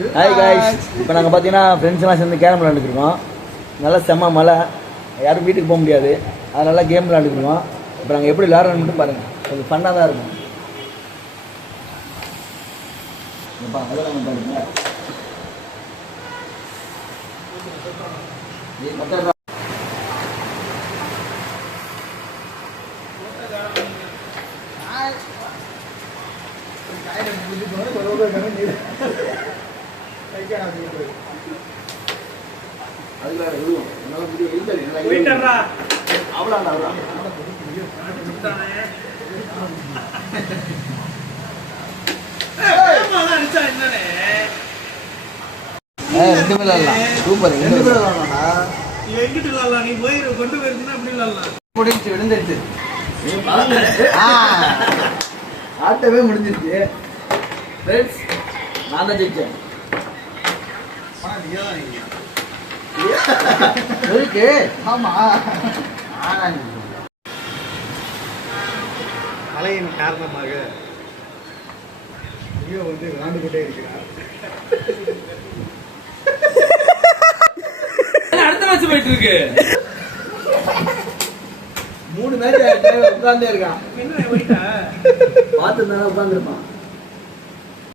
Hi guys, இப்போ நாங்கள் பார்த்தீங்கன்னா ஃப்ரெண்ட்ஸ்லாம் சேர்ந்து கேரம் விளாண்டுருக்கோம். நல்லா செம்ம மழை, யாரும் வீட்டுக்கு போக முடியாது, அதனால கேம் விளாண்டுருக்கோம். இப்போ நாங்கள் எப்படி விளாட்றோன்னு மட்டும் பாருங்கள், கொஞ்சம் ஃபன்னாக தான் இருக்கும். அதெல்லாம் பாருங்க. சூப்பர், விழுந்துருச்சு, ஆட்டவே முடிஞ்சிருச்சு. நான் தான் ஜெயிச்சேன். மழையின் காரணமாக விளையாண்டு கொண்டே இருக்கிறார். அடுத்த மேட்ச் போயிட்டு இருக்கு. 3 மேட்ச் உட்கார்ந்தே இருக்கான். பார்த்து உட்கார்ந்துருப்பான்.